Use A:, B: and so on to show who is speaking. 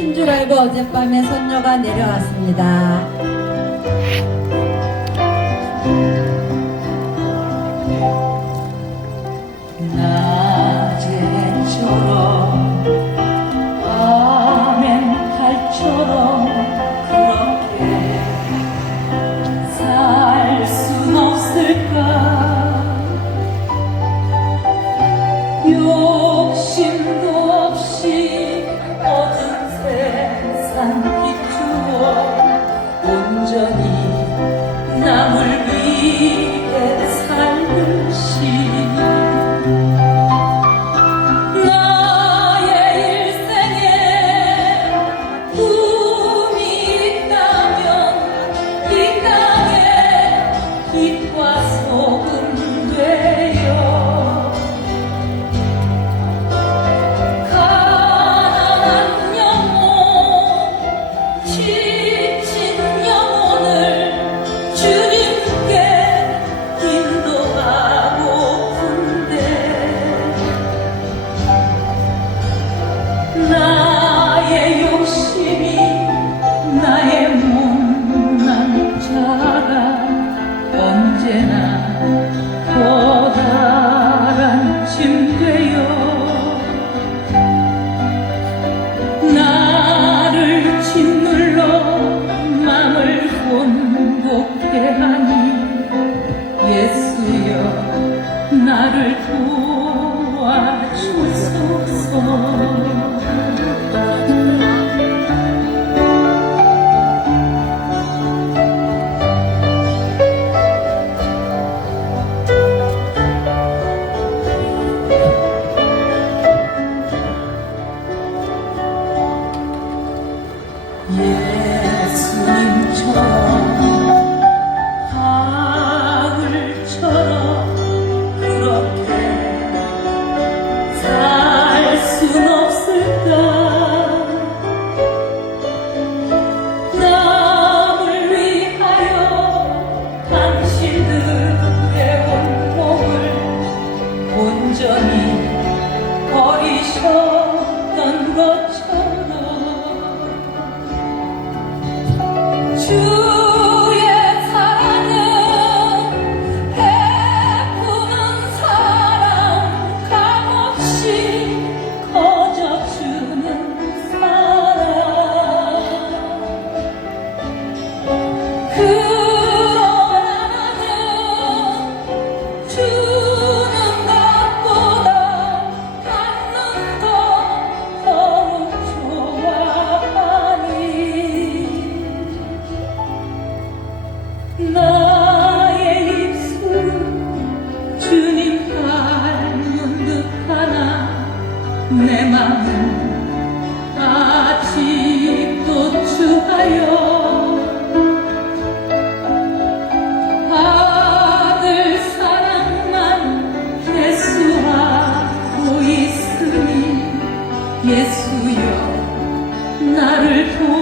A: 끝인 줄 알고 어젯밤에 손녀가 내려왔습니다.
B: 나를 도와주소서 Yeah. to 내 맘은 아직도 추하여 아들 사랑만 개수하고 있으니 예수여 나를 도와주소서.